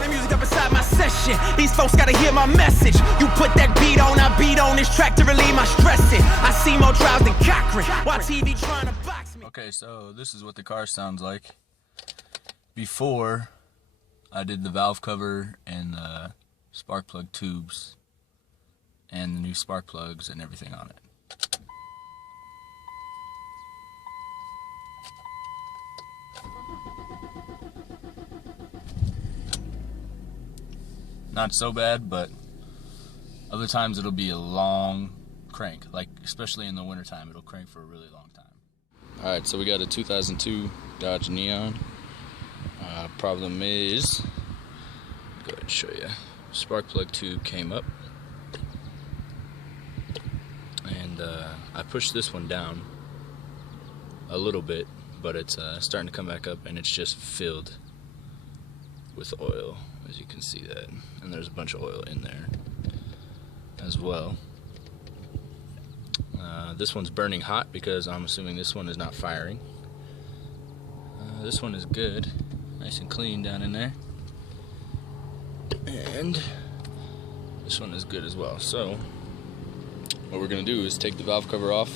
Turn the music up inside my session. These folks gotta hear my message. You put that beat on, I beat on this track to relieve my stressing. I see more trials than Cochran. Why TV trying to box me? Okay, so this is what the car sounds like before I did the valve cover and the spark plug tubes and the new spark plugs and everything on it. Not so bad, but other times it'll be a long crank, like especially in the wintertime, it'll crank for a really long time. Alright, so we got a 2002 Dodge Neon. Problem is, go ahead and show you. Spark plug tube came up, and I pushed this one down a little bit, but it's starting to come back up, and it's just filled with oil, as you can see that, and there's a bunch of oil in there as well. This one's burning hot because I'm assuming this one is not firing. This one is good, nice and clean down in there, and this one is good as well. So what we're going to do is take the valve cover off,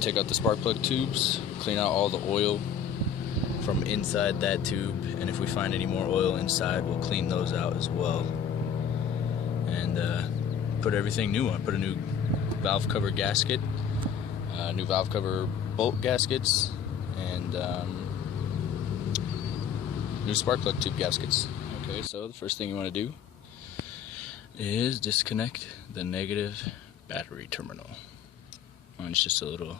take out the spark plug tubes, clean out all the oil from inside that tube, and if we find any more oil inside, we'll clean those out as well, and put everything new on. Put a new valve cover gasket, new valve cover bolt gaskets, and new spark plug tube gaskets. Okay, so the first thing you want to do is disconnect the negative battery terminal. It's just a little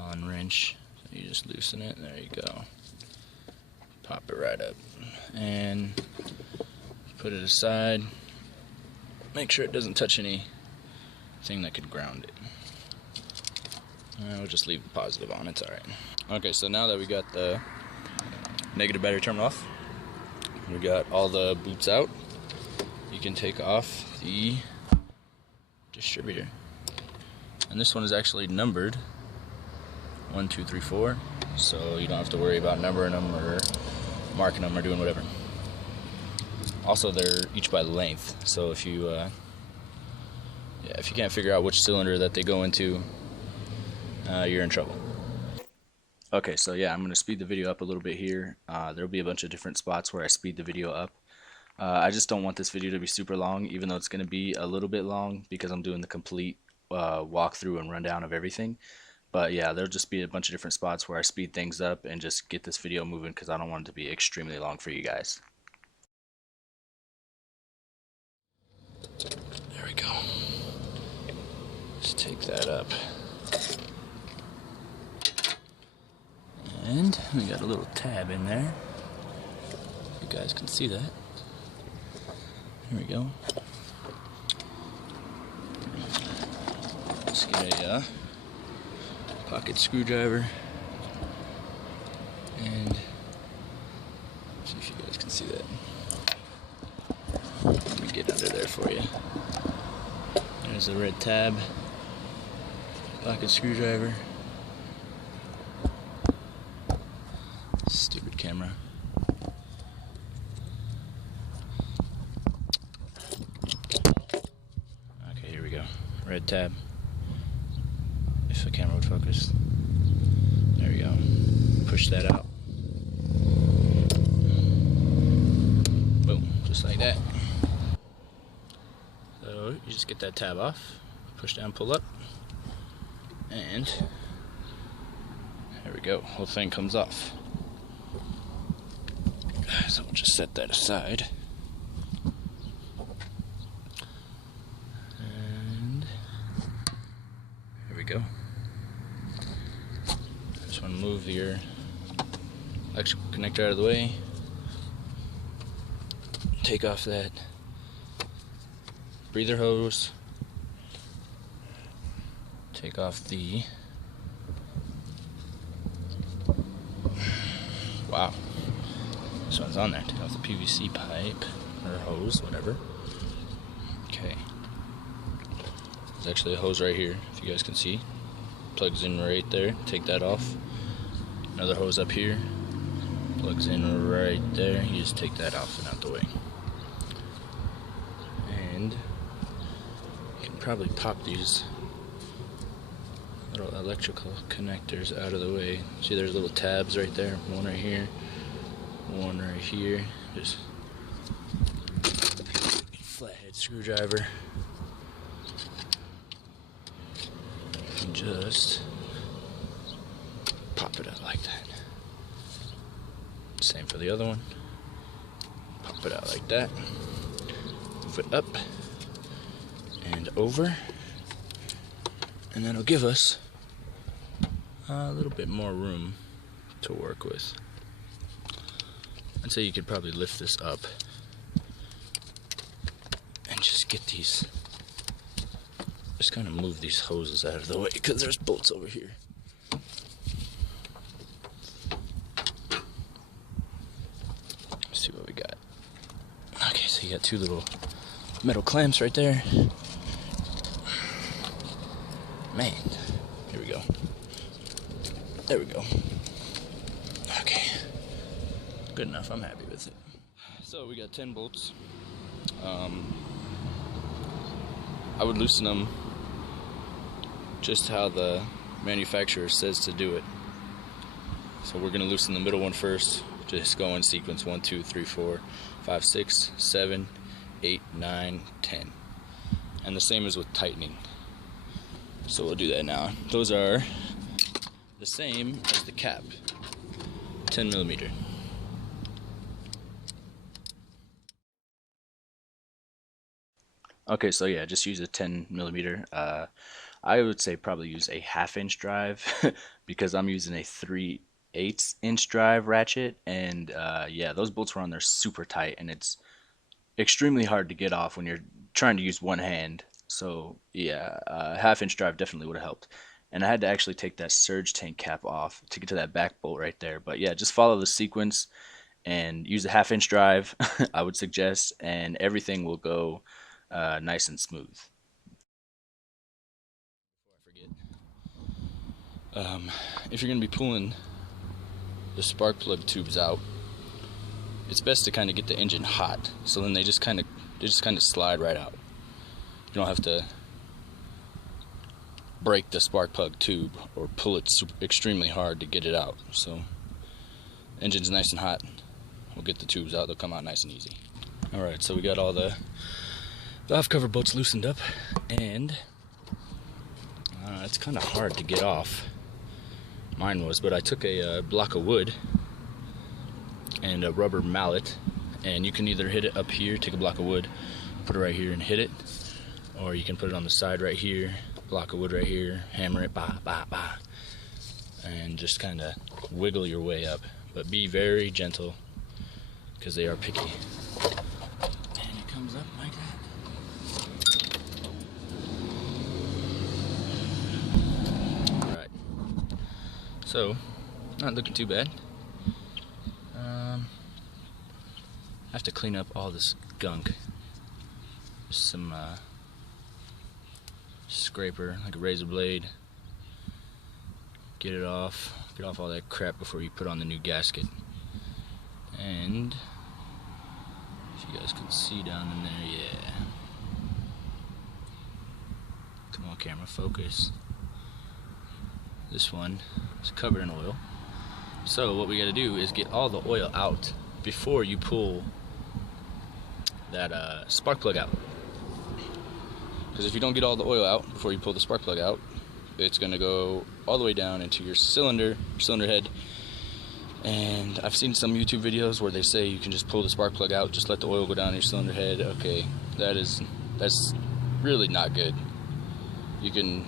Allen wrench. So you just loosen it, and there you go. Pop it right up, and put it aside. Make sure it doesn't touch anything that could ground it. We'll just leave the positive on, it's alright. Okay, so now that we got the negative battery terminal off, we got all the boots out, you can take off the distributor. And this one is actually numbered 1, 2, 3, 4, so you don't have to worry about numbering them or marking them or doing whatever. Also, they're each by length, so if you if you can't figure out which cylinder that they go into, you're in trouble. Okay, so yeah, I'm going to speed the video up a little bit here. There'll be a bunch of different spots where I speed the video up. I just don't want this video to be super long, even though it's going to be a little bit long because I'm doing the complete walkthrough and rundown of everything. But yeah, there'll just be a bunch of different spots where I speed things up and just get this video moving because I don't want it to be extremely long for you guys. There we go. Just take that up. And we got a little tab in there. You guys can see that. Here we go. Let's get a pocket screwdriver, and see if you guys can see that. Let me get under there for you. There's the red tab, pocket screwdriver. Stupid camera. Okay, here we go. Red tab. If the camera would focus. There we go. Push that out. Boom. Just like that. So you just get that tab off. Push down, pull up. And there we go. Whole thing comes off. So we'll just set that aside. And here we go. Just want to move your electrical connector out of the way. Take off that breather hose. Take off the... Wow. This one's on there. Take off the PVC pipe or hose, whatever. Okay. There's actually a hose right here, if you guys can see. Plugs in right there. Take that off. Another hose up here. plugs in right there. You just take that off and out the way. And you can probably pop these little electrical connectors out of the way. See, there's little tabs right there. One right here, one right here. Just flathead screwdriver. And just pop it out like that. Same for the other one. Pop it out like that. Move it up and over. And that'll give us a little bit more room to work with. I'd say you could probably lift this up and just get these, just kind of move these hoses out of the way because there's bolts over here. Let's see what we got. Okay, so you got two little metal clamps right there. Man, here we go. There we go. Okay, good enough. I'm happy with it. So we got 10 bolts. I would loosen them just how the manufacturer says to do it. So we're gonna loosen the middle one first. Just go in sequence 1, 2, 3, 4, 5, 6, 7, 8, 9, 10. And the same as with tightening. So we'll do that now. Those are the same as the cap, 10 millimeter. Okay, so yeah, just use a 10 millimeter. I would say probably use a 1/2 inch drive because I'm using a 3/8 inch drive ratchet, and yeah, those bolts were on there super tight, and it's extremely hard to get off when you're trying to use one hand. So yeah, 1/2 inch drive definitely would have helped. And I had to actually take that surge tank cap off to get to that back bolt right there. But yeah, just follow the sequence and use a 1/2 inch drive, I would suggest, and everything will go nice and smooth. Before I forget, if you're going to be pulling the spark plug tubes out, it's best to kind of get the engine hot, so then they just kind of slide right out. You don't have to break the spark plug tube or pull it extremely hard to get it out. So engine's nice and hot, we'll get the tubes out, they'll come out nice and easy. Alright, so we got all the valve cover bolts loosened up, and it's kind of hard to get off. Mine was, but I took a block of wood and a rubber mallet, and you can either hit it up here, take a block of wood, put it right here and hit it, or you can put it on the side right here, block of wood right here, hammer it, bah, bah, bah, and just kind of wiggle your way up. But be very gentle, because they are picky. And it comes up like that. Alright. So, not looking too bad. I have to clean up all this gunk. Some scraper, like a razor blade. Get off all that crap before you put on the new gasket. And if you guys can see down in there, yeah. Come on, camera, focus. This one is covered in oil. So what we got to do is get all the oil out before you pull that spark plug out. Because if you don't get all the oil out before you pull the spark plug out, it's going to go all the way down into your cylinder head. And I've seen some YouTube videos where they say you can just pull the spark plug out, just let the oil go down your cylinder head. Okay, that's really not good. You can,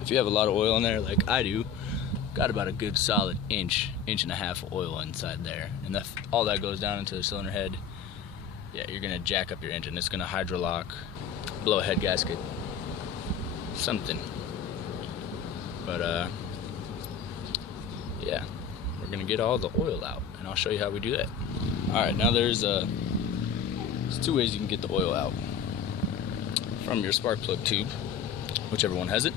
if you have a lot of oil in there like I do, got about a good solid inch and a half of oil inside there, and all that goes down into the cylinder head. Yeah, you're gonna jack up your engine. It's gonna hydrolock, blow a head gasket, something. But yeah, we're gonna get all the oil out, and I'll show you how we do that. Alright, now there's two ways you can get the oil out from your spark plug tube, whichever one has it.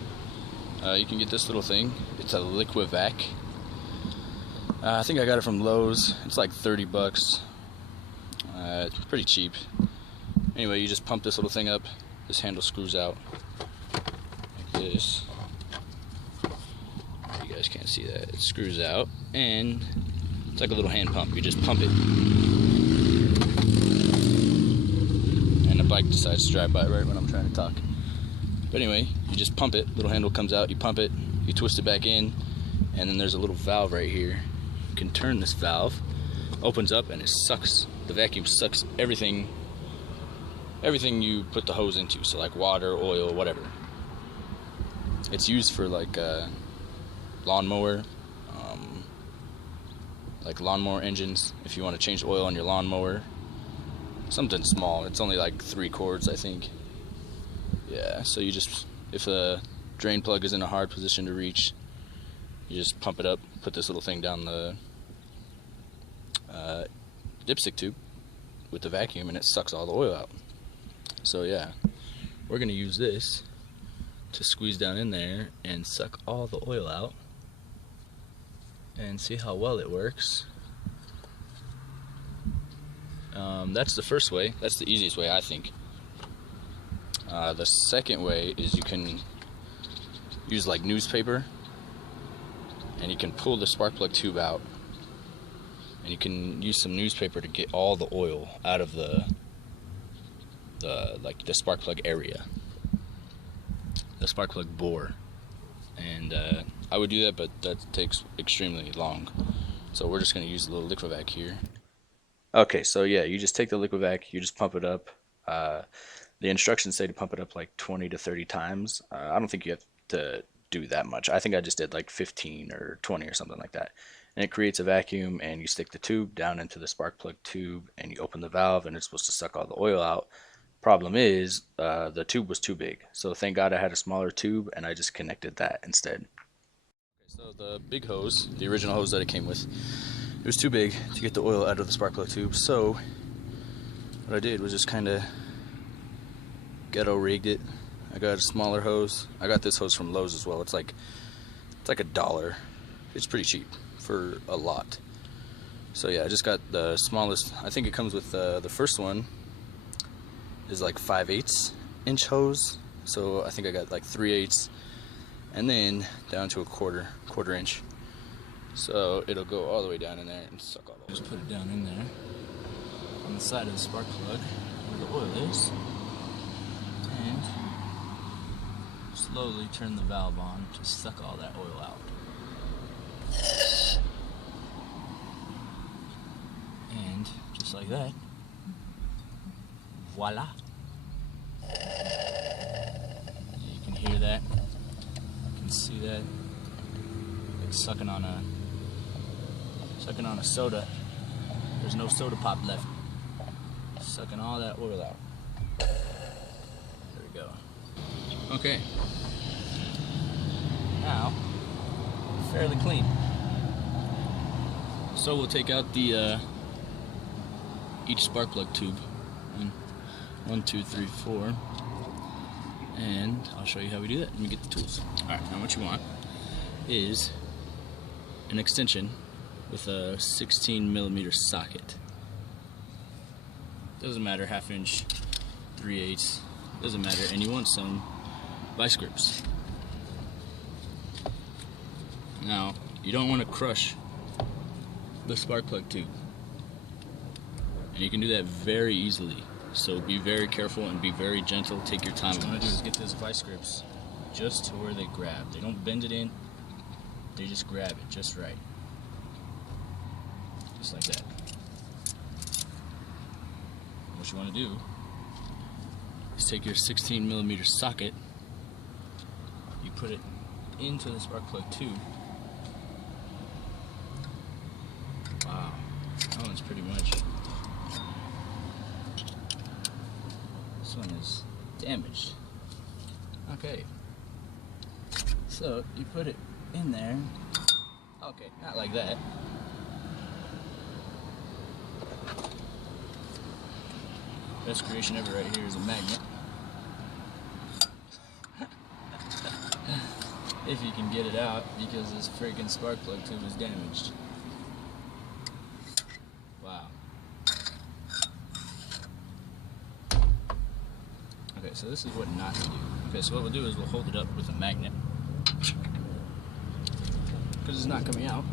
You can get this little thing. It's a Liquivac, I think I got it from Lowe's. It's like 30 bucks. It's pretty cheap. Anyway, you just pump this little thing up. This handle screws out like this. You guys can't see that. It screws out, and it's like a little hand pump. You just pump it, and the bike decides to drive by right when I'm trying to talk. But anyway, you just pump it. Little handle comes out. You pump it. You twist it back in, and then there's a little valve right here. You can turn this valve, opens up, and it sucks. The vacuum sucks everything you put the hose into, so like water, oil, whatever. It's used for like lawnmower, like lawnmower engines, if you want to change oil on your lawnmower. Something small. It's only like 3 cords, I think. Yeah, so you just, if the drain plug is in a hard position to reach, you just pump it up, put this little thing down the dipstick tube with the vacuum, and it sucks all the oil out. So yeah, we're gonna use this to squeeze down in there and suck all the oil out and see how well it works. That's the first way. That's the easiest way, I think. The second way is you can use like newspaper, and you can pull the spark plug tube out, and you can use some newspaper to get all the oil out of the spark plug area, the spark plug bore. And I would do that, but that takes extremely long, so we're just going to use a little Liquivac here. Okay, so yeah, you just take the Liquivac, you just pump it up. The instructions say to pump it up like 20 to 30 times. I don't think you have to do that much. I think I just did like 15 or 20 or something like that. And it creates a vacuum, and you stick the tube down into the spark plug tube, and you open the valve, and it's supposed to suck all the oil out. Problem is, the tube was too big. So thank God I had a smaller tube, and I just connected that instead. So the big hose, the original hose that it came with, it was too big to get the oil out of the spark plug tube. So what I did was just kind of ghetto rigged it. I got a smaller hose. I got this hose from Lowe's as well. It's like $1. It's pretty cheap for a lot. So yeah, I just got the smallest. I think it comes with the first one is like 5/8 inch hose. So I think I got like 3/8, and then down to a quarter inch. So it'll go all the way down in there and suck all the oil. Just put it down in there on the side of the spark plug where the oil is, and slowly turn the valve on to suck all that oil out. And just like that, voila. You can hear that, you can see that, like sucking on a soda. There's no soda pop left. Sucking all that oil out. There we go. Okay. Now, fairly clean. So we'll take out the each spark plug tube. 1, 2, 3, 4. And I'll show you how we do that. Let me get the tools. Alright, now what you want is an extension with a 16mm socket. Doesn't matter, 1/2 inch, 3/8, doesn't matter. And you want some vice grips. Now, you don't want to crush the spark plug tube, and you can do that very easily. So be very careful and be very gentle. Take your time. What you want to do is get those vice grips just to where they grab. They don't bend it in. They just grab it just right. Just like that. What you want to do is take your 16mm socket, you put it into the spark plug tube. Wow, that one's pretty much. This one is damaged. Okay, so you put it in there. Okay, not like that. Best creation ever right here is a magnet. If you can get it out, because this freaking spark plug tube is damaged. Okay, so this is what not to do. Okay, so what we'll do is we'll hold it up with a magnet. Because it's not coming out.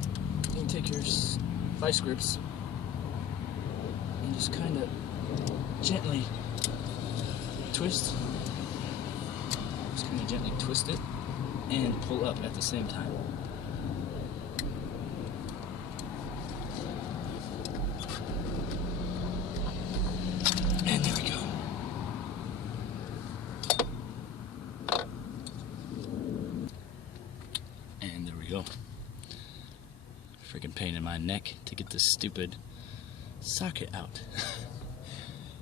You can take your vice grips and just kind of gently twist. Just kind of gently twist it and pull up at the same time. And there we go. And there we go. Freaking pain in my neck to get this stupid socket out.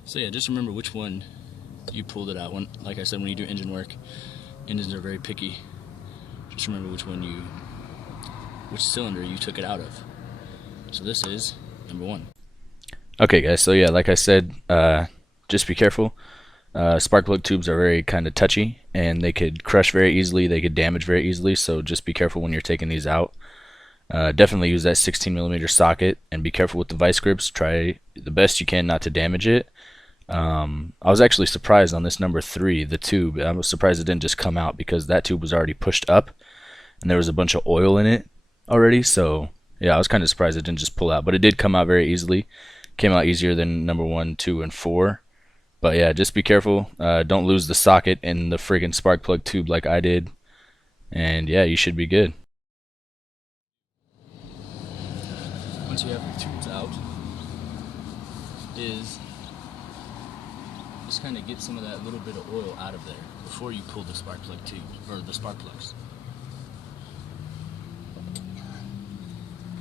So yeah, just remember which one you pulled it out. When, like I said, when you do engine work, engines are very picky. Just remember which cylinder you took it out of. So this is number 1. Okay guys, so yeah, like I said, just be careful. Spark plug tubes are very kind of touchy, and they could crush very easily, they could damage very easily, so just be careful when you're taking these out. Definitely use that 16mm socket, and be careful with the vice grips. Try the best you can not to damage it. I was actually surprised on this number 3, the tube. I was surprised it didn't just come out, because that tube was already pushed up and there was a bunch of oil in it already. So yeah, I was kind of surprised it didn't just pull out, but it did come out very easily. Came out easier than number 1, 2, and 4. But yeah, just be careful. Don't lose the socket in the friggin' spark plug tube like I did. And yeah, you should be good. Once you have your tubes out, is just kind of get some of that little bit of oil out of there before you pull the spark plug tube, or the spark plugs.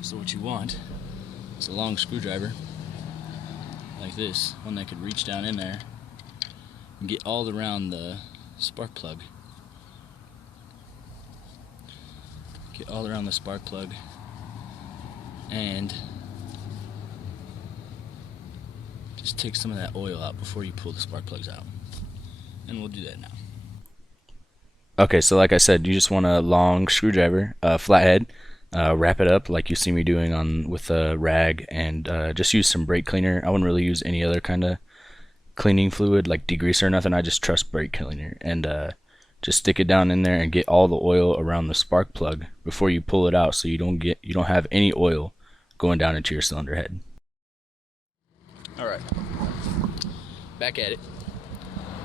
So what you want is a long screwdriver like this, one that could reach down in there and get all around the spark plug. Get all around the spark plug and just take some of that oil out before you pull the spark plugs out. And we'll do that now. Okay, so like I said, you just want a long screwdriver, flathead. Wrap it up like you see me doing with a rag, and just use some brake cleaner. I wouldn't really use any other kind of cleaning fluid like degreaser or nothing. I just trust brake cleaner, and just stick it down in there and get all the oil around the spark plug before you pull it out, so you don't have any oil going down into your cylinder head. All right, back at it.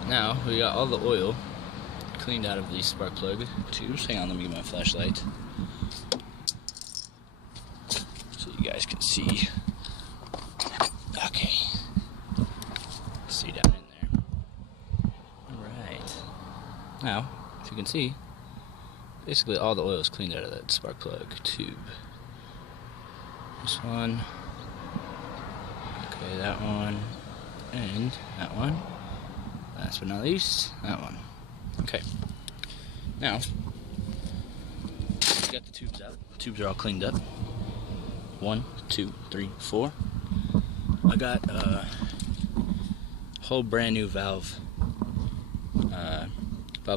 Now we got all the oil cleaned out of these spark plug tubes. Hang on, let me get my flashlight so you guys can see. Okay, see down in there. All right. Now, if you can see, basically all the oil is cleaned out of that spark plug tube. This one. Okay, that one. And that one. Last but not least, that one. Okay. Now, we got the tubes out. The tubes are all cleaned up. 1, 2, 3, 4. I got a whole brand new valve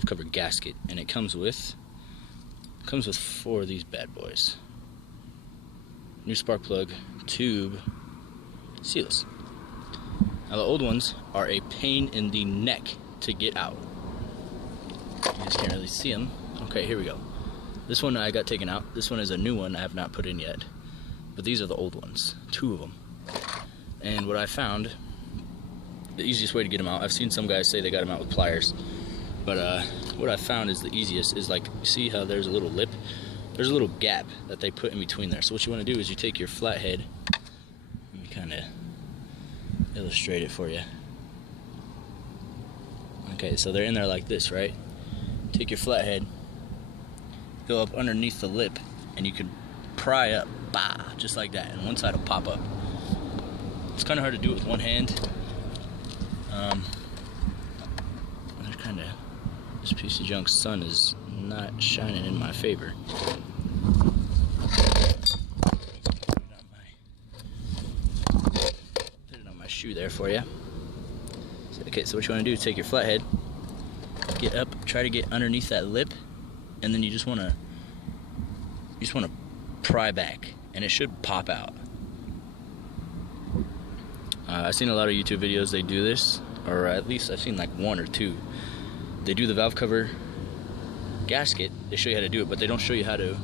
cover gasket, and it comes with 4 of these bad boys. New spark plug tube seals. Now the old ones are a pain in the neck to get out. You just can't really see them. Okay, here we go. This one I got taken out. This one is a new one I have not put in yet. But these are the old ones, 2 of them. And what I found, the easiest way to get them out, I've seen some guys say they got them out with pliers, but what I found is the easiest is, like, see how there's a little lip? There's a little gap that they put in between there. So what you want to do is you take your flathead, let me kind of illustrate it for you. Okay, so they're in there like this, right? Take your flathead, go up underneath the lip, and you can pry up, bah, just like that, and one side will pop up. It's kind of hard to do it with one hand. They're kind of, this piece of junk sun is not shining in my favor. Put it on my shoe there for you. Okay, so what you want to do is take your flathead, get up, try to get underneath that lip, and then you just want to pry back, and it should pop out. I've seen a lot of YouTube videos, they do this, or at least I've seen like one or two. They do the valve cover gasket, they show you how to do it, but they don't show you how to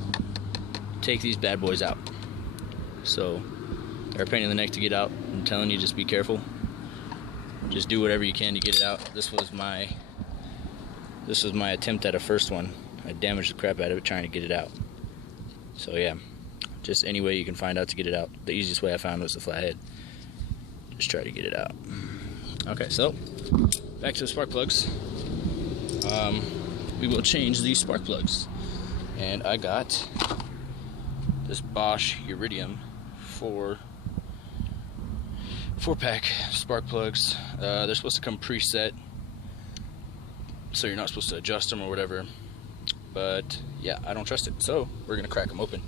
take these bad boys out. So they're a pain in the neck to get out. I'm telling you, just be careful. Just do whatever you can to get it out. This was my attempt at a first one. I damaged the crap out of it trying to get it out. So yeah, just any way you can find out to get it out. The easiest way I found was the flathead. Just try to get it out. Okay, so back to the spark plugs. We will change these spark plugs, and I got this Bosch Iridium 4-pack spark plugs. They're supposed to come preset, so you're not supposed to adjust them or whatever, but yeah, I don't trust it, so we're gonna crack them open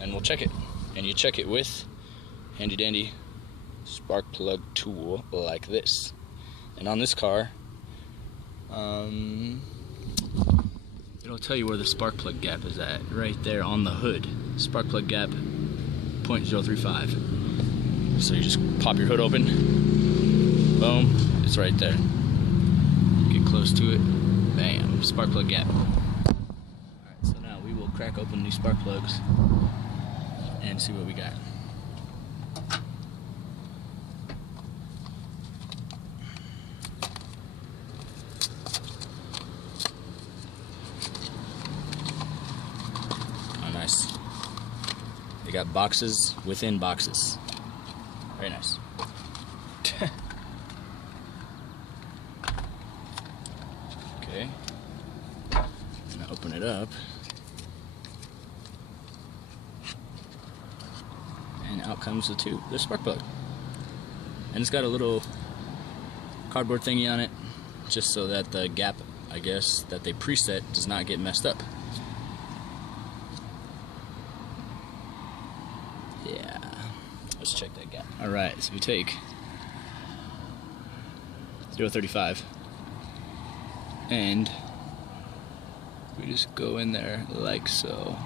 and we'll check it. And you check it with handy dandy spark plug tool like this. And on this car, it'll tell you where the spark plug gap is at, right there on the hood. Spark plug gap 0.035. So you just pop your hood open, boom, it's right there. Get close to it, bam, spark plug gap. Alright, so now we will crack open these spark plugs and see what we got. Nice. They got boxes within boxes. Very nice. Okay. Now open it up. And out comes the spark plug. And it's got a little cardboard thingy on it, just so that the gap, I guess, that they preset does not get messed up. Yeah, let's check that gap. Alright, so we take 0.35 and we just go in there like so.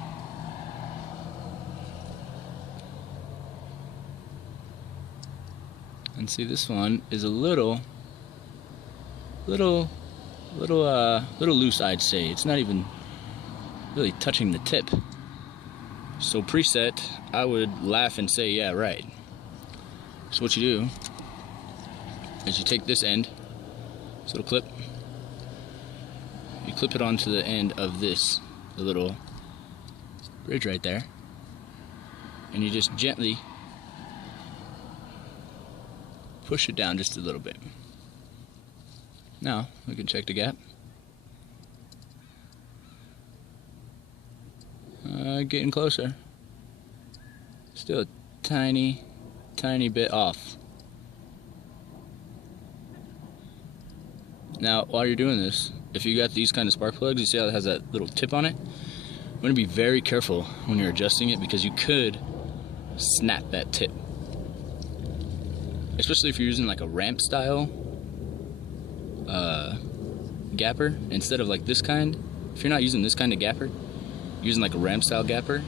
And see, this one is a little loose, I'd say. It's not even really touching the tip. So preset, I would laugh and say, yeah, right. So what you do is you take this end, this little clip, you clip it onto the end of this, the little bridge right there, and you just gently push it down just a little bit. Now we can check the gap. Getting closer. Still a tiny bit off. Now, while you're doing this, if you got these kind of spark plugs, you see how it has that little tip on it? You want to be very careful when you're adjusting it, because you could snap that tip. Especially if you're using like a ramp style gapper instead of like this kind. If you're not using this kind of gapper, using like a ramp style gapper,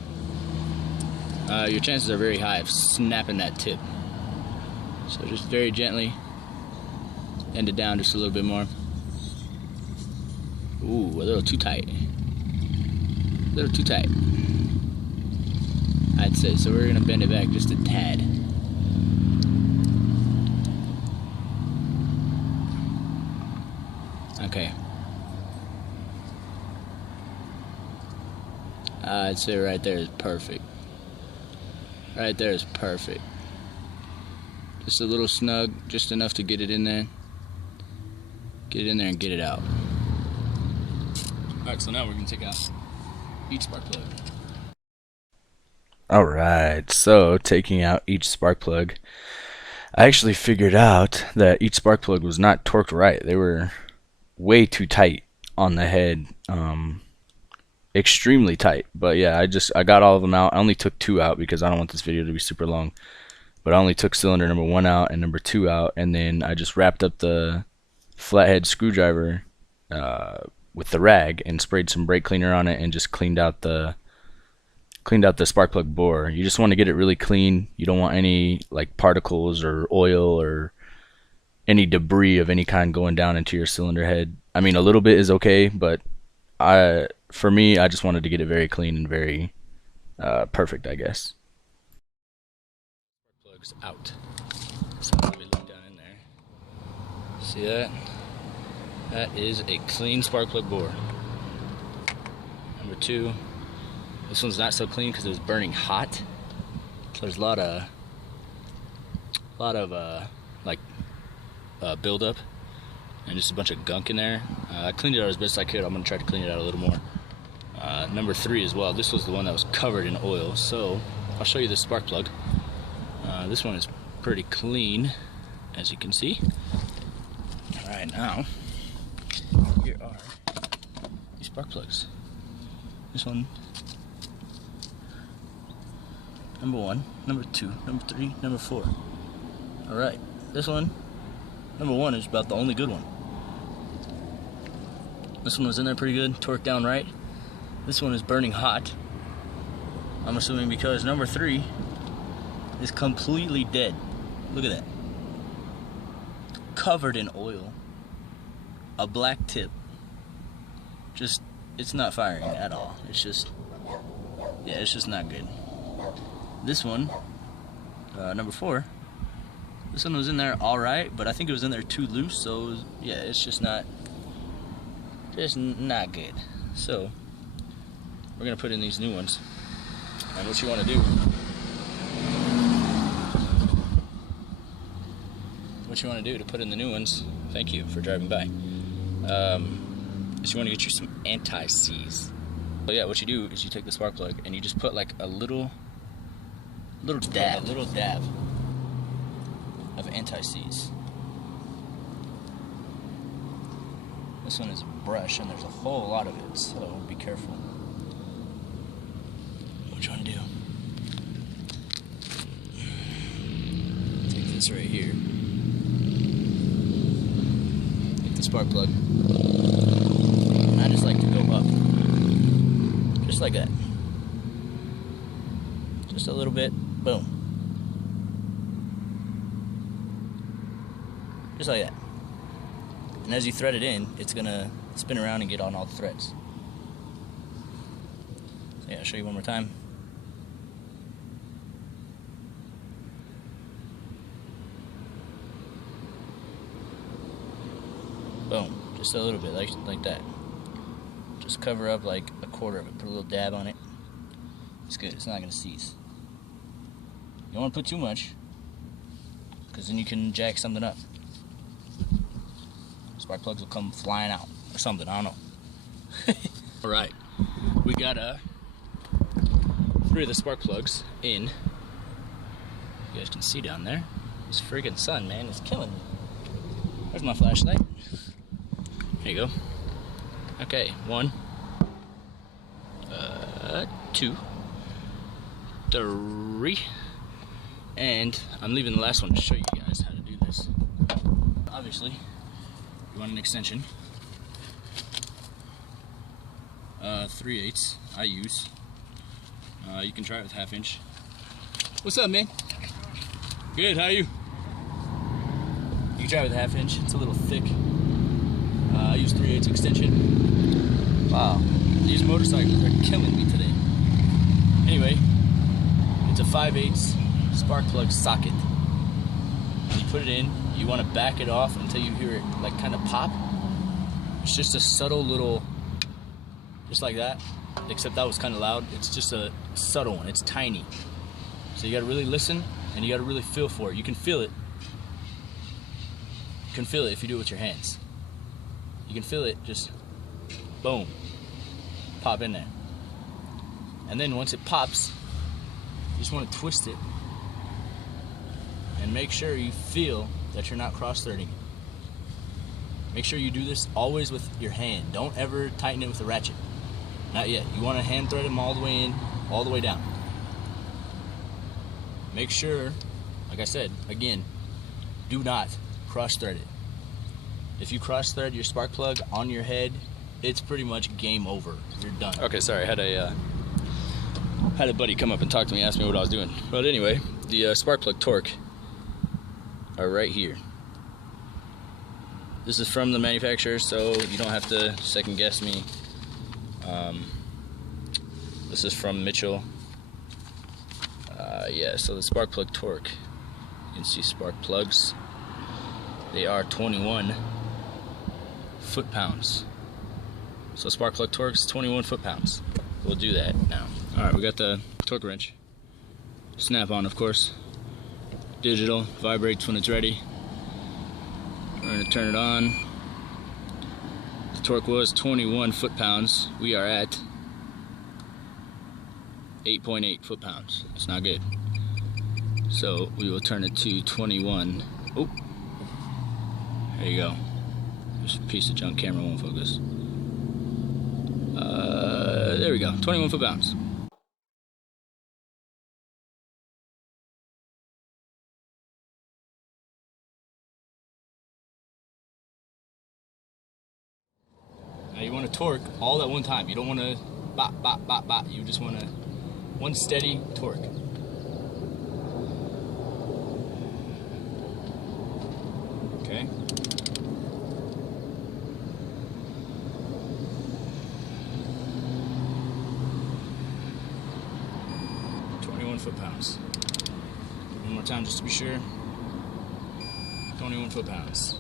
your chances are very high of snapping that tip. So just very gently end it down just a little bit more. Ooh, a little too tight. A little too tight, I'd say. So we're gonna bend it back just a tad. Okay. I'd say right there is perfect. Right there is perfect. Just a little snug, just enough to get it in there. Get it in there and get it out. Alright, so now we're going to take out each spark plug. Alright, so taking out each spark plug, I actually figured out that each spark plug was not torqued right. They were way too tight on the head. Extremely tight. But yeah, I got all of them out. I only took 2 out because I don't want this video to be super long. But I only took cylinder number 1 out and number 2 out, and then I just wrapped up the flathead screwdriver with the rag and sprayed some brake cleaner on it and just cleaned out the spark plug bore. You just want to get it really clean. You don't want any like particles or oil or any debris of any kind going down into your cylinder head. I mean, a little bit is okay, but for me, I just wanted to get it very clean and very perfect, I guess. Plugs out. So let me look down in there. See that? That is a clean spark plug bore. Number 2. This one's not so clean because it was burning hot. So there's a lot of buildup and just a bunch of gunk in there. I cleaned it out as best I could. I'm gonna try to clean it out a little more. Number 3 as well. This was the one that was covered in oil. So I'll show you this spark plug. This one is pretty clean, as you can see. All right, now here are these spark plugs. This one, number 1, number 2, number 3, number 4. All right, this one, number 1 is about the only good one. This one was in there pretty good, torqued down right. This one is burning hot. I'm assuming because number 3 is completely dead. Look at that. Covered in oil. A black tip. Just, it's not firing at all. It's just, yeah, it's just not good. This one, number 4, this one was in there alright, but I think it was in there too loose, so it was, yeah, it's just not good. So, we're gonna put in these new ones. And what you wanna do, to put in the new ones, thank you for driving by, is you wanna get you some anti-seize. So yeah, what you do is you take the spark plug and you just put like a little dab of anti-seize. This one is a brush and there's a whole lot of it, so be careful. What you want to do? Take this right here. Take the spark plug. And I just like to go up. Just like that. Just a little bit. Boom. Just like that. And as you thread it in, it's gonna spin around and get on all the threads. So yeah, I'll show you one more time. Boom. Just a little bit, like that. Just cover up like a quarter of it. Put a little dab on it. It's good. It's not gonna seize. You don't want to put too much, because then you can jack something up. Spark plugs will come flying out or something. I don't know. All right, we got 3 of the spark plugs in. You guys can see down there. This friggin' sun, man, is killing me. There's my flashlight. Here you go. Okay, 1, 2, 3, and I'm leaving the last one to show you guys how to do this. Obviously, you want an extension. 3/8 I use. You can try it with 1/2 inch. What's up, man? Good, how are you? You can try it with 1/2 inch. It's a little thick. I use 3/8 extension. Wow, these motorcycles are killing me today. Anyway, it's a 5/8 spark plug socket. You put it in. You want to back it off until you hear it like kind of pop. It's just a subtle little, just like that. Except that was kind of loud. It's just a subtle one. It's tiny. So you got to really listen and you got to really feel for it. You can feel it. You can feel it if you do it with your hands. You can feel it just, boom, pop in there. And then once it pops, you just want to twist it and make sure you feel that you're not cross-threading. Make sure you do this always with your hand. Don't ever tighten it with a ratchet. Not yet. You want to hand thread them all the way in, all the way down. Make sure, like I said, again, do not cross-thread it. If you cross-thread your spark plug on your head, it's pretty much game over. You're done. Okay, sorry. I had a buddy come up and talk to me, ask me what I was doing. But anyway, the spark plug torque are right here. This is from the manufacturer, so you don't have to second guess me. This is from Mitchell. Yeah, so the spark plug torque. You can see spark plugs. They are 21 foot-pounds. So spark plug torque is 21 foot-pounds. We'll do that now. Alright, we got the torque wrench. Snap on, of course. Digital, vibrates when it's ready. We're going to turn it on. The torque was 21 foot-pounds. We are at 8.8 foot-pounds. It's not good. So we will turn it to 21. Oh, there you go. There's a piece of junk, camera won't focus. There we go, 21 foot-pounds. Now you want to torque all at one time. You don't want to bop, bop, bop, bop. You just want to one steady torque. Okay. Foot-pounds. One more time just to be sure. 21 foot-pounds.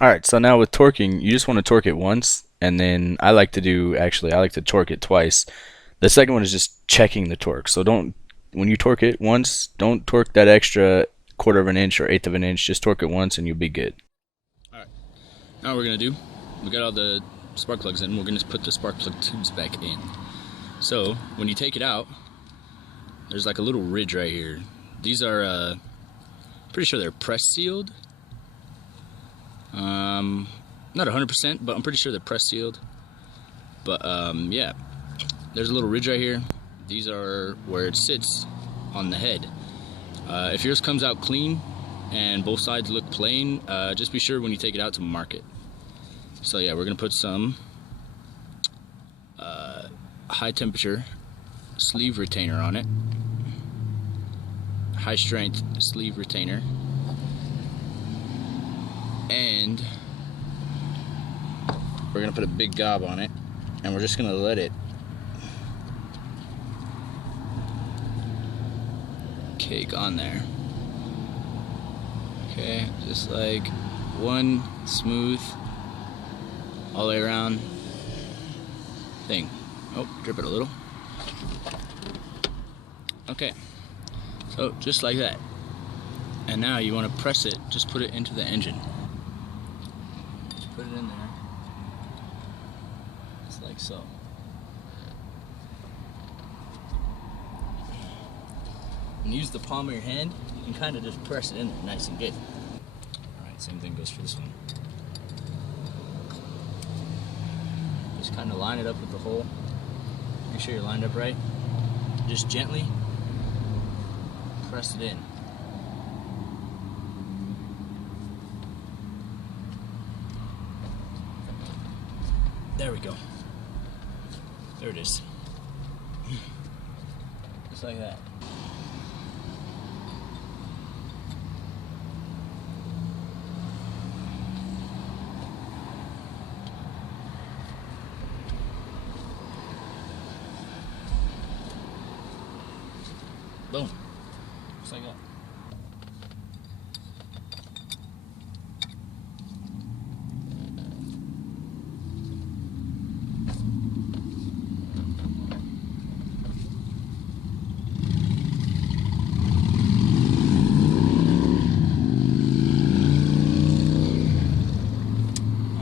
Alright, so now with torquing, you just want to torque it once, and then I like to torque it twice. The second one is just checking the torque. So when you torque it once, don't torque that extra 1/4 of an inch or 1/8 of an inch. Just torque it once and you'll be good. Alright, now what we're going to do, we got all the spark plugs in, we're going to put the spark plug tubes back in. So when you take it out, there's like a little ridge right here. These are, pretty sure they're press sealed. Not 100%, but I'm pretty sure they're press sealed. But yeah, there's a little ridge right here. These are where it sits on the head. If yours comes out clean and both sides look plain, just be sure when you take it out to mark it. So yeah, we're gonna put some high temperature sleeve retainer on it. High strength sleeve retainer, and we're gonna put a big gob on it, and we're just gonna let it cake on there. Okay, just like one smooth all the way around thing. Oh, drip it a little. Okay. So just like that. And now you want to press it, just put it into the engine. Just put it in there. Just like so. And use the palm of your hand, you can kind of just press it in there nice and good. Alright, same thing goes for this one. Just kind of line it up with the hole. Make sure you're lined up right. Just gently press it in. There we go. There it is. Just like that. Boom. Just like that.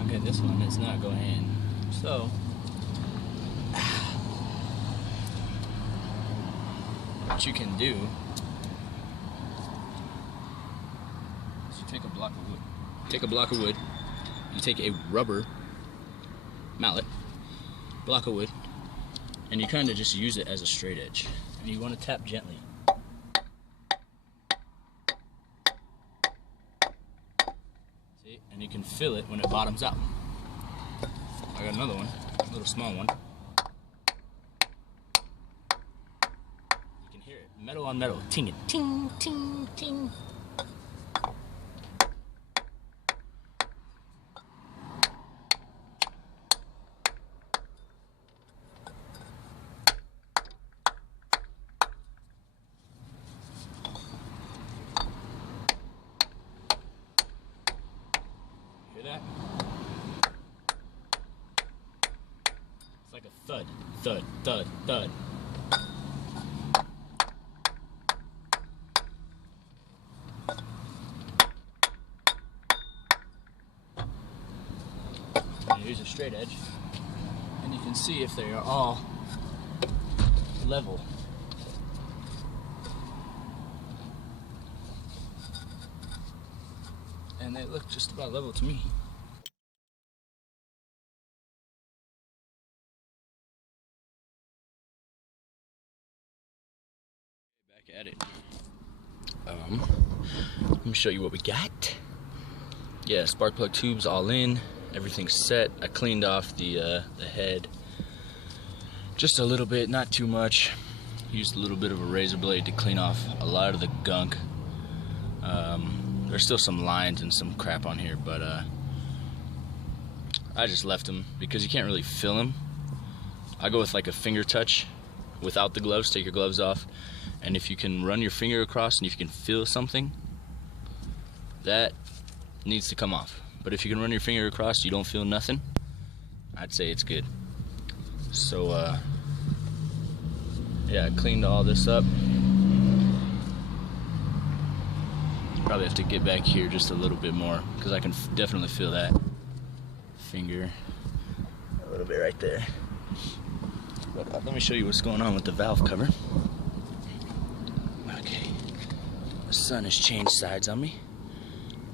Okay, this one is not going in. So what you can do is you take a block of wood. Take a block of wood, you take a rubber mallet, block of wood, and you kind of just use it as a straight edge. And you want to tap gently. See? And you can feel it when it bottoms out. I got another one, a little small one. Hear it, metal on metal, ting, ting, ting, ting. Thud, thud, thud. And here's a straight edge, and you can see if they are all level. And they look just about level to me. Back at it. Let me show you what we got. Yeah, spark plug tubes all in, everything's set. I cleaned off the head just a little bit, not too much. Used a little bit of a razor blade to clean off a lot of the gunk. There's still some lines and some crap on here, but I just left them because you can't really feel them. I go with like a finger touch without the gloves. Take your gloves off, and if you can run your finger across and if you can feel something, that needs to come off. But if you can run your finger across, you don't feel nothing, I'd say it's good. So yeah, I cleaned all this up. Probably have to get back here just a little bit more because I can definitely feel that finger a little bit right there. But let me show you what's going on with the valve cover. Okay, the sun has changed sides on me,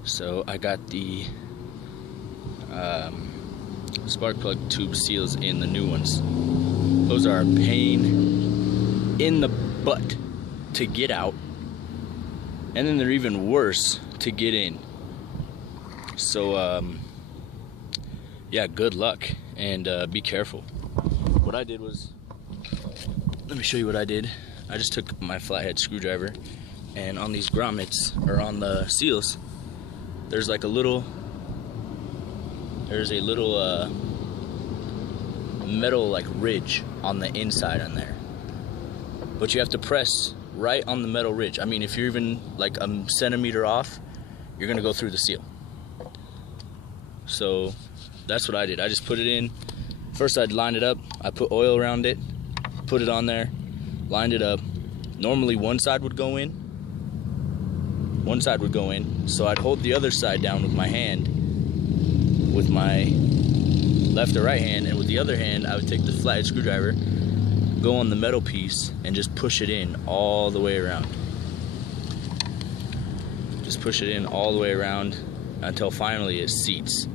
so I got the spark plug tube seals in, the new ones. Those are a pain in the butt to get out, and then they're even worse to get in. So yeah, good luck, and be careful. What I did was, let me show you what I did. I just took my flathead screwdriver, and on these grommets, or on the seals, there's like a little, metal like ridge on the inside on there. But you have to press right on the metal ridge. I mean, if you're even like a centimeter off, you're gonna go through the seal. So that's what I did. I just put it in. First I'd line it up. I put oil around it, put it on there, lined it up. Normally one side would go in. So I'd hold the other side down with my hand, with my left or right hand, and with the other hand I would take the flathead screwdriver, go on the metal piece, and just push it in all the way around. Just push it in all the way around until finally it seats.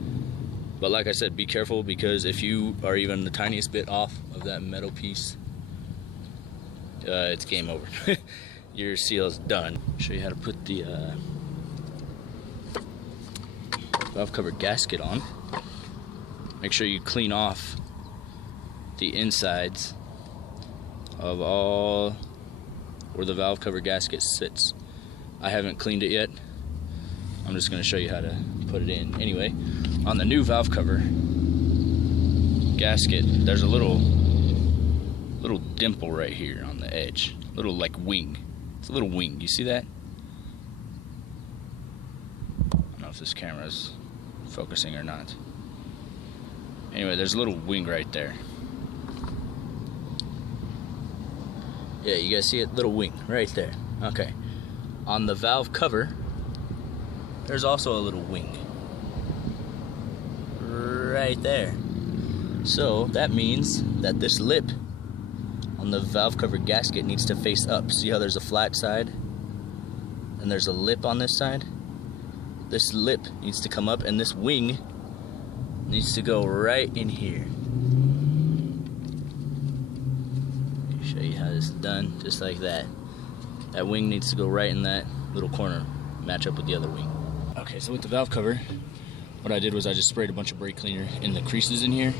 But like I said, be careful, because if you are even the tiniest bit off of that metal piece, it's game over. Your seal is done. I'll show you how to put the valve cover gasket on. Make sure you clean off the insides of all where the valve cover gasket sits. I haven't cleaned it yet. I'm just going to show you how to put it in. Anyway, on the new valve cover gasket, there's a little dimple right here on the edge. Little like wing. It's a little wing. You see that? I don't know if this camera's focusing or not. Anyway, there's a little wing right there. Yeah, you guys see it? Little wing right there. Okay. On the valve cover, there's also a little wing right there. So that means that this lip on the valve cover gasket needs to face up. See how there's a flat side and there's a lip on this side? This lip needs to come up, and this wing needs to go right in here. I'll show you how this is done, just like that. That wing needs to go right in that little corner, match up with the other wing. Okay, so with the valve cover, what I did was I just sprayed a bunch of brake cleaner in the creases in here,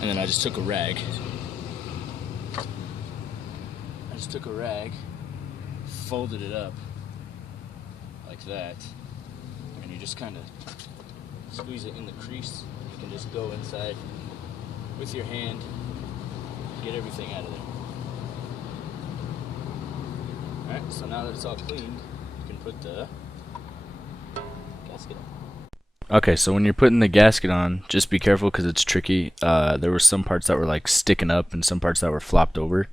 and then I just took a rag. Folded it up like that, and you just kind of squeeze it in the crease. You can just go inside with your hand, get everything out of there. Alright, so now that it's all cleaned, you can put the gasket on. Okay, so when you're putting the gasket on, just be careful because it's tricky. There were some parts that were like sticking up and some parts that were flopped over.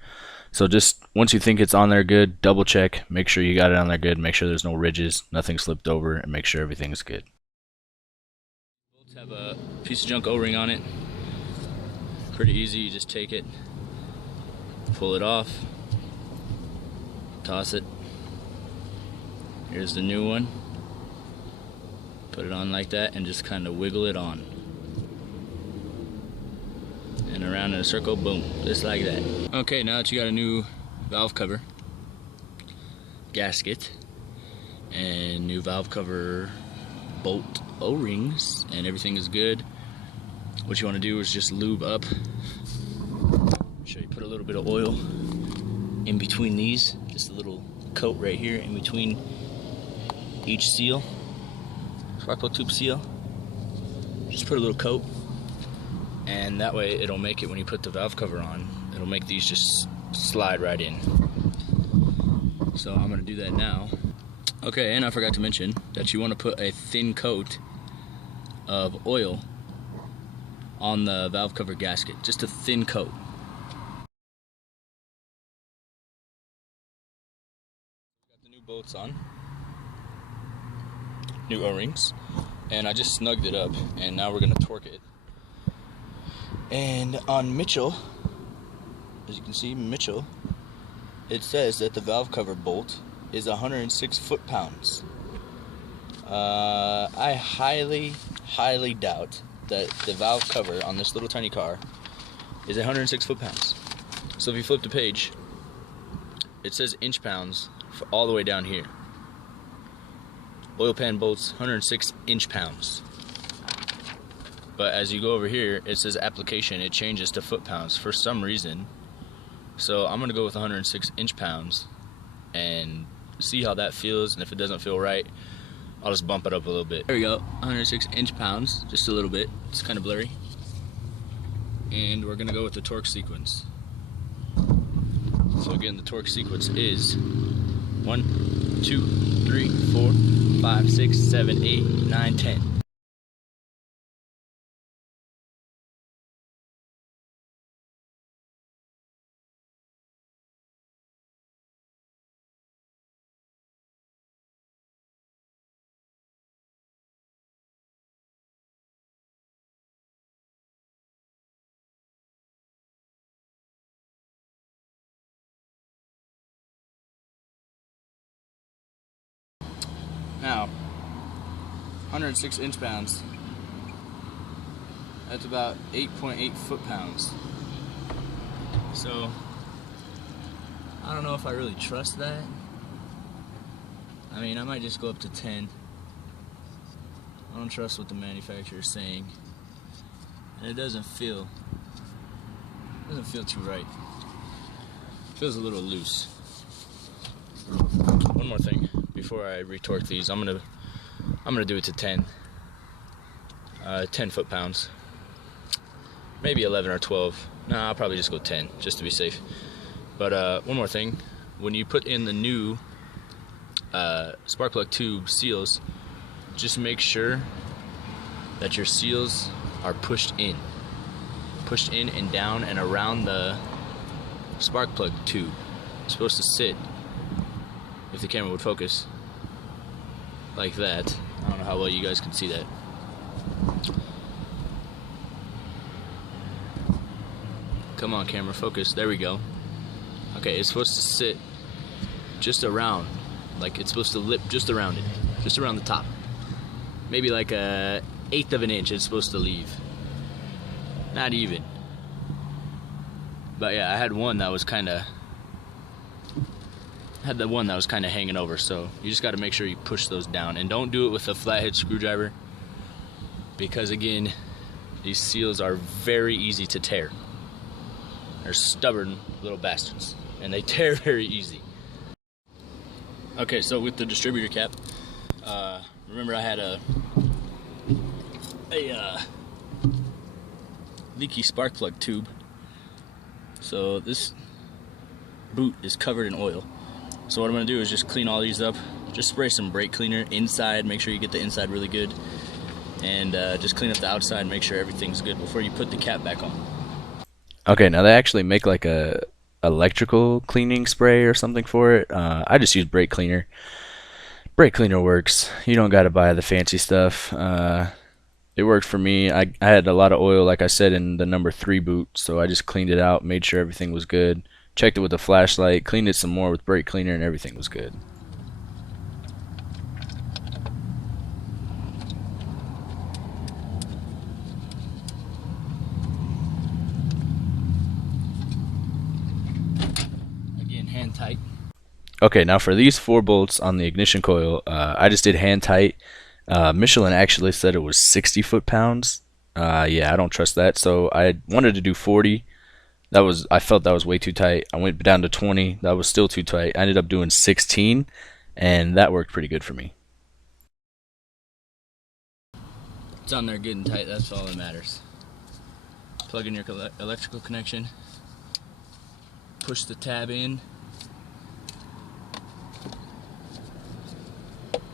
So just once you think it's on there good, double check, make sure you got it on there good, make sure there's no ridges, nothing slipped over, and make sure everything's good. Bolts have a piece of junk O-ring on it. Pretty easy, you just take it, pull it off, toss it. Here's the new one. Put it on like that and just kind of wiggle it on. And around in a circle, boom, just like that. Okay, now that you got a new valve cover, gasket, and new valve cover bolt O-rings, and everything is good, what you want to do is just lube up. Show you, put a little bit of oil in between these, just a little coat right here in between each seal. Spark plug tube seal. Just put a little coat, and that way it'll make it, when you put the valve cover on, it'll make these just slide right in. So I'm gonna do that now. Okay, and I forgot to mention that you want to put a thin coat of oil on the valve cover gasket, just a thin coat. Got the new bolts on. New O-rings, and I just snugged it up, and now we're gonna torque it. And on Mitchell, as you can see, Mitchell, it says that the valve cover bolt is 106 foot-pounds. I highly doubt that the valve cover on this little tiny car is 106 foot-pounds. So if you flip the page, it says inch-pounds all the way down here. Oil pan bolts, 106 inch-pounds. But as you go over here, it says application, it changes to foot-pounds for some reason. So I'm gonna go with 106 inch-pounds and see how that feels, and if it doesn't feel right, I'll just bump it up a little bit. There we go, 106 inch-pounds, just a little bit. It's kind of blurry. And we're gonna go with the torque sequence. So again, the torque sequence is 1, 2, 3, 4, 5, 6, 7, 8, 9, 10. Now, 106 inch-pounds, that's about 8.8 foot-pounds. So, I don't know if I really trust that. I mean, I might just go up to 10. I don't trust what the manufacturer is saying. And it doesn't feel too right. It feels a little loose. One more thing before I retorque these, I'm gonna do it to 10 foot-pounds, maybe 11 or 12. No, I'll probably just go 10 just to be safe. But one more thing, when you put in the new spark plug tube seals, just make sure that your seals are pushed in and down and around the spark plug tube. It's supposed to sit, if the camera would focus, like that. I don't know how well you guys can see that. Come on, camera, focus. There we go. Okay, it's supposed to sit just around, like it's supposed to lip just around it, just around the top. Maybe like a 1/8 of an inch it's supposed to leave. Not even. But yeah, I had one that was kind of hanging over, so you just got to make sure you push those down, and don't do it with a flathead screwdriver, because again, these seals are very easy to tear. They're stubborn little bastards, and they tear very easy. Okay, so with the distributor cap, remember I had a leaky spark plug tube. So this boot is covered in oil. So what I'm gonna do is just clean all these up. Just spray some brake cleaner inside, make sure you get the inside really good. and just clean up the outside and make sure everything's good before you put the cap back on. Okay, now they actually make like a electrical cleaning spray or something for it. I just use brake cleaner. Brake cleaner works. You don't gotta buy the fancy stuff. It worked for me. I had a lot of oil, like I said, in the number 3 boot, so I just cleaned it out, made sure everything was good, checked it with a flashlight, cleaned it some more with brake cleaner, and everything was good. Again, hand tight. Okay, now for these 4 bolts on the ignition coil, I just did hand tight. Michelin actually said it was 60 foot-pounds. Yeah, I don't trust that, so I wanted to do 40. I felt that was way too tight. I went down to 20. That was still too tight. I ended up doing 16, and that worked pretty good for me. It's on there good and tight, that's all that matters. Plug in your electrical connection, push the tab in,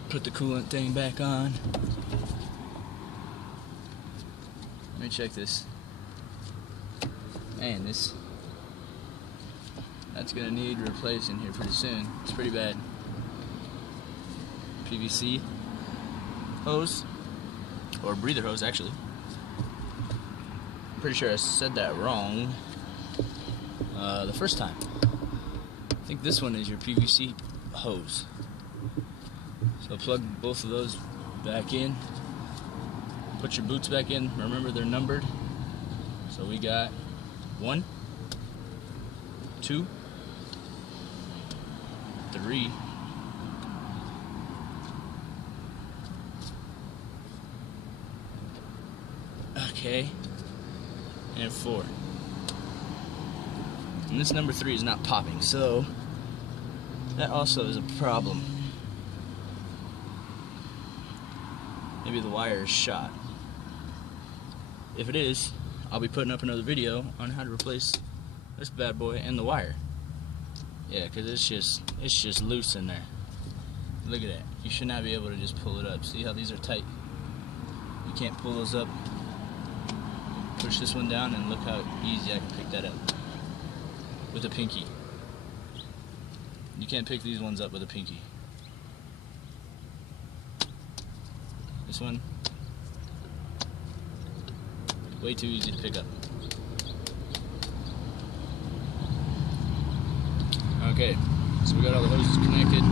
put the coolant thing back on. Let me check this. Man, that's gonna need replacing here pretty soon. It's pretty bad. PVC hose, or breather hose actually. I'm pretty sure I said that wrong the first time. I think this one is your PVC hose. So plug both of those back in. Put your boots back in. Remember, they're numbered. So we got 1, 2, 3, 4. And this number 3 is not popping, so that also is a problem. Maybe the wire is shot. If it is, I'll be putting up another video on how to replace this bad boy and the wire. Yeah, because it's just loose in there. Look at that. You should not be able to just pull it up. See how these are tight? You can't pull those up. Push this one down and look how easy I can pick that up with a pinky. You can't pick these ones up with a pinky. This one, way too easy to pick up. Okay, so we got all the hoses connected.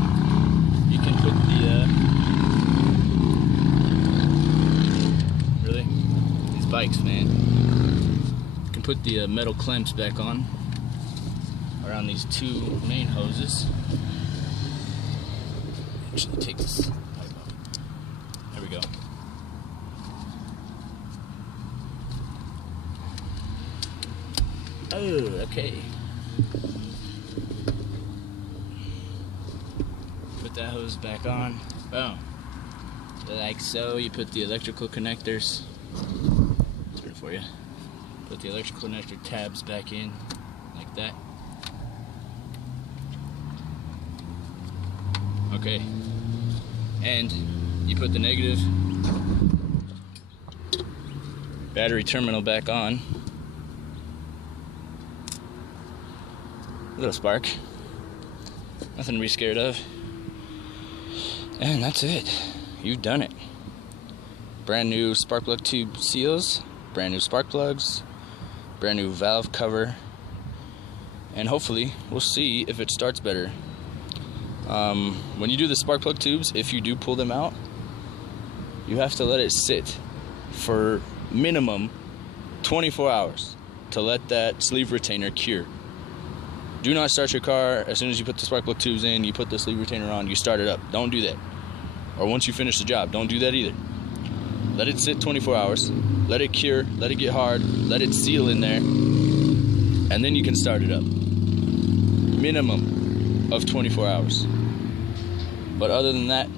You can put the, really? These bikes, man. You can put the metal clamps back on around these 2 main hoses. Actually take this pipe off. There we go. Oh, okay. Put that hose back on. Boom. Like so. You put the electrical connectors. Let's put it for you. Put the electrical connector tabs back in, like that. Okay. And you put the negative battery terminal back on. A little spark. Nothing to be scared of. And that's it. You've done it. Brand new spark plug tube seals, brand new spark plugs, brand new valve cover, and hopefully we'll see if it starts better. When you do the spark plug tubes, if you do pull them out, you have to let it sit for minimum 24 hours to let that sleeve retainer cure. Do not start your car as soon as you put the spark plug tubes in, you put the sleeve retainer on, you start it up. Don't do that. Or once you finish the job, don't do that either. Let it sit 24 hours, let it cure, let it get hard, let it seal in there, and then you can start it up. Minimum of 24 hours. But other than that,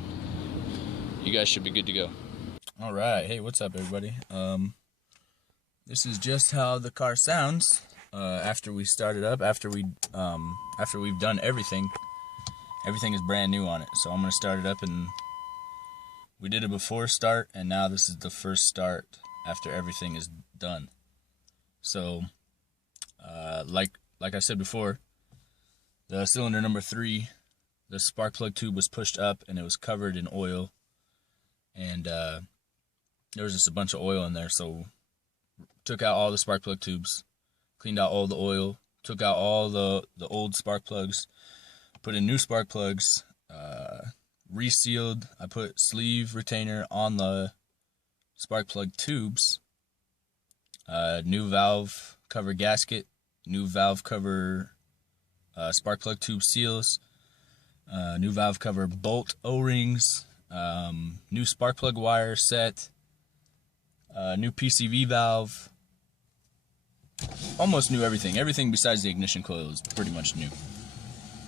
you guys should be good to go. All right, hey, what's up, everybody? This is just how the car sounds after we start it up. After we've done everything. Everything is brand new on it. So I'm gonna start it up and we did it before start, and now this is the first start after everything is done. So, like I said before, the cylinder number 3, the spark plug tube was pushed up and it was covered in oil, and there was just a bunch of oil in there. So, took out all the spark plug tubes, cleaned out all the oil, took out all the old spark plugs, put in new spark plugs, resealed. I put sleeve retainer on the spark plug tubes, new valve cover gasket, new valve cover spark plug tube seals, new valve cover bolt O-rings, new spark plug wire set, new PCV valve. Almost new everything. Everything besides the ignition coil is pretty much new.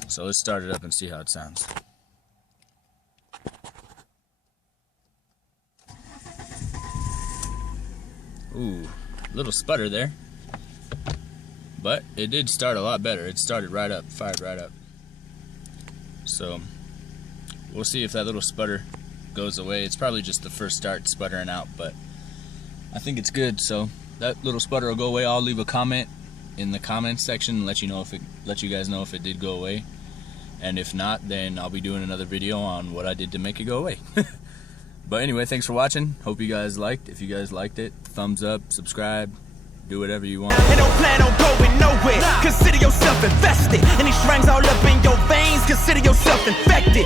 So let's start it up and see how it sounds. Ooh, little sputter there. But it did start a lot better. It started right up, fired right up. So we'll see if that little sputter goes away. It's probably just the first start sputtering out, but I think it's good. So that little sputter will go away. I'll leave a comment in the comments section and let you guys know if it did go away. And if not, then I'll be doing another video on what I did to make it go away. But anyway, thanks for watching. Hope you guys liked. If you guys liked it, thumbs up, subscribe, do whatever you want. And don't plan on going nowhere. Consider yourself invested. Any strings all up in your veins, consider yourself infected.